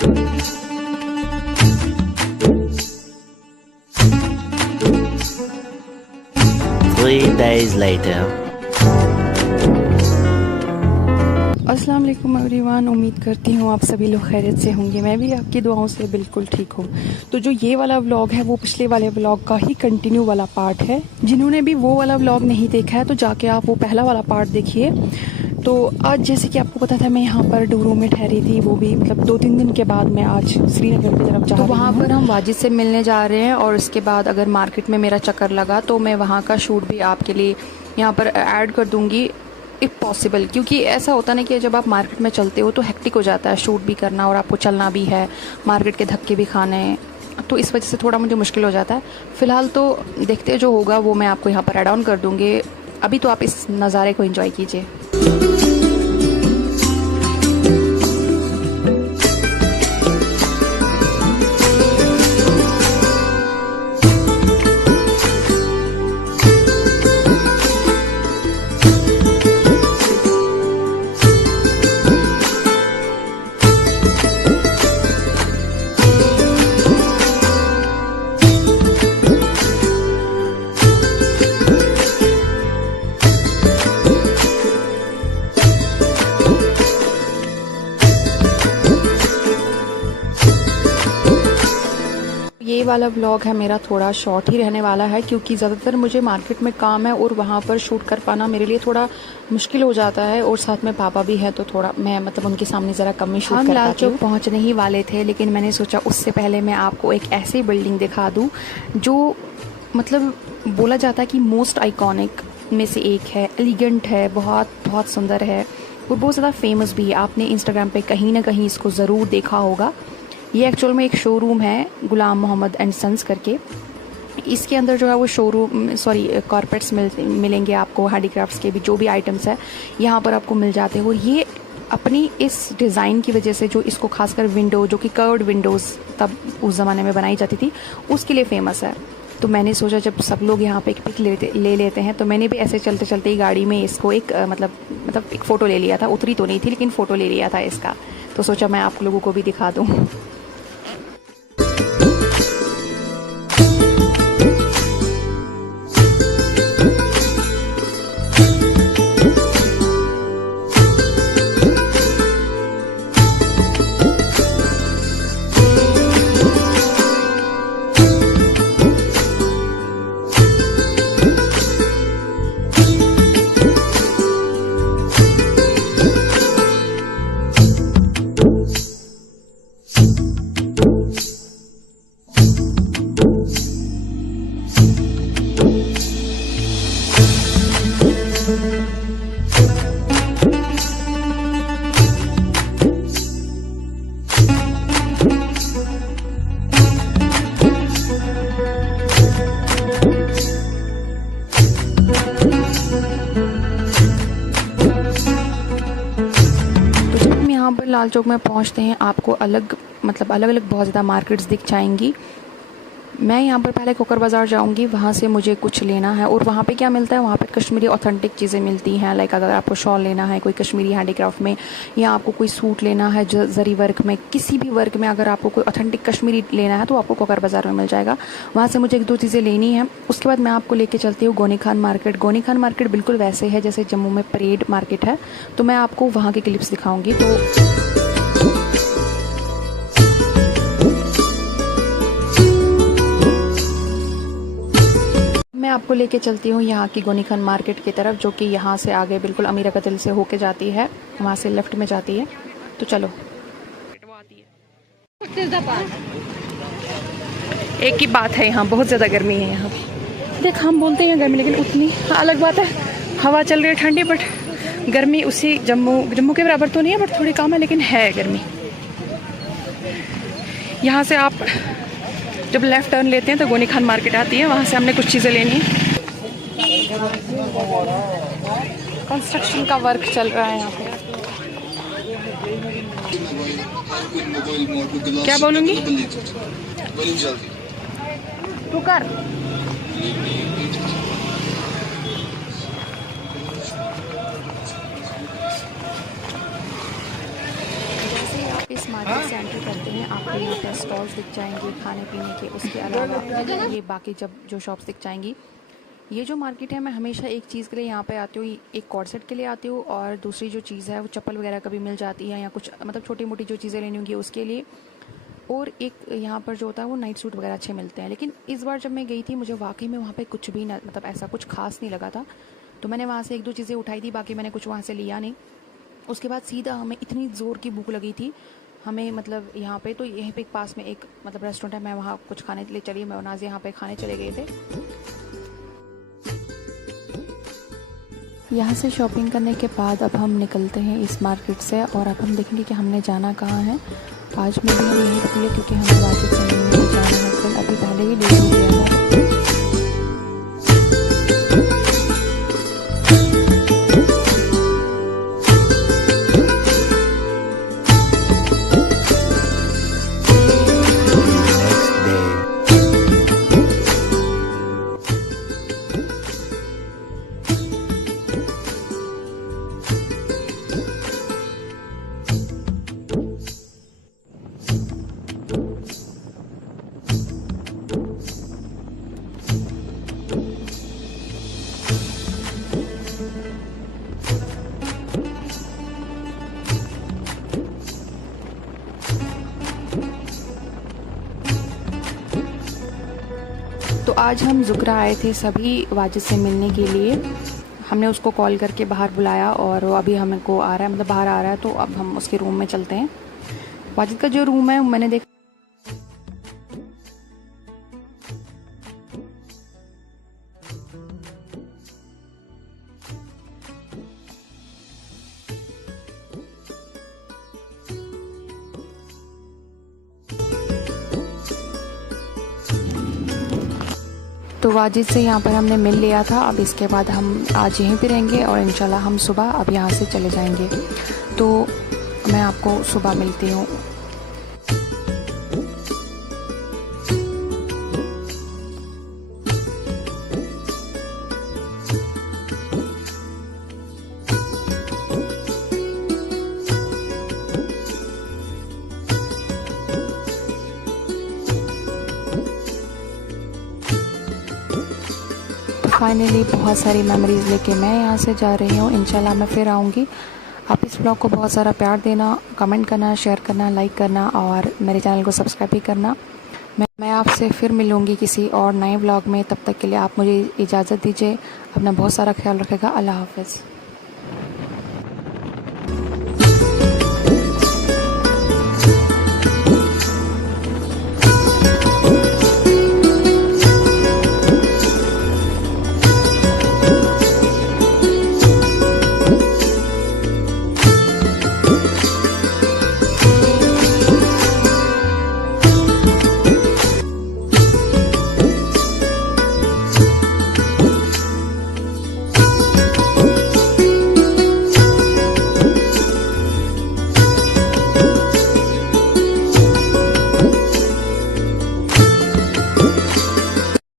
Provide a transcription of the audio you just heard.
3 days later. अस्सलाम वालेकुम everyone, उम्मीद करती हूँ आप सभी लोग खैरियत से होंगे। मैं भी आपकी दुआओं से बिल्कुल ठीक हूँ। तो जो ये वाला व्लॉग है वो पिछले वाले व्लॉग का ही कंटिन्यू वाला पार्ट है। जिन्होंने भी वो वाला व्लॉग नहीं देखा है तो जाके आप वो पहला वाला पार्ट देखिए। तो आज जैसे कि आपको पता था मैं यहाँ पर डूरू में ठहरी थी, वो भी मतलब 2-3 दिन के बाद मैं आज श्रीनगर की तरफ जा रही हूँ। तो वहाँ पर हम वाजिद से मिलने जा रहे हैं और उसके बाद अगर मार्केट में मेरा चक्कर लगा तो मैं वहाँ का शूट भी आपके लिए यहाँ पर ऐड कर दूँगी इफ़ पॉसिबल, क्योंकि ऐसा होता नहीं कि जब आप मार्केट में चलते हो तो हेक्टिक हो जाता है शूट भी करना और आपको चलना भी है, मार्केट के धक्के भी खाने, तो इस वजह से थोड़ा मुझे मुश्किल हो जाता है। फ़िलहाल तो देखते जो होगा वो मैं आपको यहाँ पर ऐड ऑन कर दूँगी। अभी तो आप इस नज़ारे को एंजॉय कीजिए। ये वाला व्लॉग है मेरा थोड़ा शॉर्ट ही रहने वाला है, क्योंकि ज़्यादातर मुझे मार्केट में काम है और वहाँ पर शूट कर पाना मेरे लिए थोड़ा मुश्किल हो जाता है। और साथ में पापा भी है तो थोड़ा मैं मतलब उनके सामने ज़रा कम ही शूट कर पाती हूँ। हम लाल चौक पहुँचने ही वाले थे, लेकिन मैंने सोचा उससे पहले मैं आपको एक ऐसी बिल्डिंग दिखा दूँ जो मतलब बोला जाता है कि मोस्ट आइकॉनिक में से एक है, एलिगेंट है, बहुत बहुत सुंदर है और बहुत ज़्यादा फेमस भी है। आपने इंस्टाग्राम पे कहीं ना कहीं इसको ज़रूर देखा होगा। ये एक्चुअल में एक शोरूम है, गुलाम मोहम्मद एंड सन्स करके। इसके अंदर जो है वो शोरूम कारपेट्स मिलेंगे आपको, हैंडीक्राफ्ट्स के भी जो भी आइटम्स है यहाँ पर आपको मिल जाते हैं। और ये अपनी इस डिज़ाइन की वजह से जो इसको खासकर विंडो जो कि कर्व्ड विंडोज़ तब उस ज़माने में बनाई जाती थी उसके लिए फेमस है। तो मैंने सोचा जब सब लोग यहाँ पे एक पिक ले लेते हैं तो मैंने भी ऐसे चलते चलते ही गाड़ी में इसको एक मतलब एक फ़ोटो ले लिया था। उतरी तो नहीं थी लेकिन फ़ोटो ले लिया था इसका, तो सोचा मैं आप लोगों को भी दिखा दूँ। लाल चौक में पहुंचते हैं आपको अलग अलग बहुत ज़्यादा मार्केट्स दिख जाएंगी। मैं यहाँ पर पहले कोकर बाज़ार जाऊँगी, वहाँ से मुझे कुछ लेना है। और वहाँ पे क्या मिलता है, वहाँ पे कश्मीरी ऑथेंटिक चीज़ें मिलती हैं। लाइक अगर आपको शॉल लेना है कोई कश्मीरी हैंडीक्राफ्ट में, या आपको कोई सूट लेना है जरी वर्क में, किसी भी वर्क में अगर आपको कोई ऑथेंटिक कश्मीरी लेना है तो आपको कोकर बाज़ार में मिल जाएगा। वहाँ से मुझे 1-2 चीज़ें लेनी है। उसके बाद मैं आपको लेके चलती हूँ गोनी खान मार्केट। गोनी खान मार्केट बिल्कुल वैसे है जैसे जम्मू में परेड मार्केट है, तो मैं आपको वहाँ के क्लिप्स दिखाऊँगी। तो मैं आपको लेके चलती हूँ यहाँ की गोनी खान मार्केट की तरफ, जो कि यहाँ से आगे बिल्कुल अमीरा कतिल से होके जाती है, वहाँ से लेफ्ट में जाती है। तो चलो। एक ही बात है, यहाँ बहुत ज़्यादा गर्मी है। यहाँ देख हम बोलते हैं गर्मी, लेकिन उतनी अलग बात है, हवा चल रही है ठंडी, बट गर्मी उसी जम्मू के बराबर तो नहीं है, बट थोड़ी कम है, लेकिन है गर्मी। यहाँ से आप जब लेफ़्ट टर्न लेते हैं तो गोनी खान मार्केट आती है, वहाँ से हमने कुछ चीज़ें लेनी है। कंस्ट्रक्शन का वर्क चल रहा है यहाँ पे। क्या बोलूँगी तू कर। मार्केट से एंट्री करते हैं आपको यहाँ पर स्टॉल्स दिख जाएंगे खाने पीने के, उसके अलावा ये बाकी जब जो शॉप्स दिख जाएंगी। ये जो मार्केट है मैं हमेशा एक चीज़ के लिए यहाँ पे आती हूँ, एक कॉर्ड सेट के लिए आती हूँ, और दूसरी जो चीज़ है वो चप्पल वगैरह कभी मिल जाती है या कुछ मतलब छोटी मोटी जो चीज़ें लेनी होंगी उसके लिए। और एक यहाँ पर जो होता है वो नाइट सूट वगैरह अच्छे मिलते हैं। लेकिन इस बार जब मैं गई थी मुझे वाकई में वहाँ पे कुछ भी ना मतलब ऐसा कुछ खास नहीं लगा था। तो मैंने वहाँ से एक दो चीज़ें उठाई थी, बाकी मैंने कुछ वहाँ से लिया नहीं। उसके बाद सीधा हमें इतनी ज़ोर की भूख लगी थी हमें, मतलब यहाँ पे तो यहीं पे एक पास में एक मतलब रेस्टोरेंट है, मैं वहाँ कुछ खाने के लिए चली, मैं और नाज़ यहाँ पे खाने चले गए थे। यहाँ से शॉपिंग करने के बाद अब हम निकलते हैं इस मार्केट से, और अब हम देखेंगे कि हमने जाना कहाँ है। आज में भी हम यहीं रुके क्योंकि हमें वापस से नहीं जाना है, कल अभी पहले ही लेट हो गया है। तो आज हम ज़ुकरा आए थे सभी वाजिद से मिलने के लिए। हमने उसको कॉल करके बाहर बुलाया और वो अभी हमको आ रहा है, मतलब बाहर आ रहा है, तो अब हम उसके रूम में चलते हैं। वाजिद का जो रूम है मैंने देखा तो वाजिद से यहाँ पर हमने मिल लिया था। अब इसके बाद हम आज यहीं पे रहेंगे और इंशाल्लाह हम सुबह अब यहाँ से चले जाएंगे। तो मैं आपको सुबह मिलती हूँ। फाइनली बहुत सारी मेमोरीज़ लेके मैं यहाँ से जा रही हूँ। इंशाल्लाह मैं फिर आऊँगी। आप इस ब्लॉग को बहुत सारा प्यार देना, कमेंट करना, शेयर करना, लाइक करना और मेरे चैनल को सब्सक्राइब भी करना। मैं आपसे फिर मिलूँगी किसी और नए ब्लॉग में। तब तक के लिए आप मुझे इजाज़त दीजिए। अपना बहुत सारा ख्याल रखेगा। अल्लाह हाफ़िज़।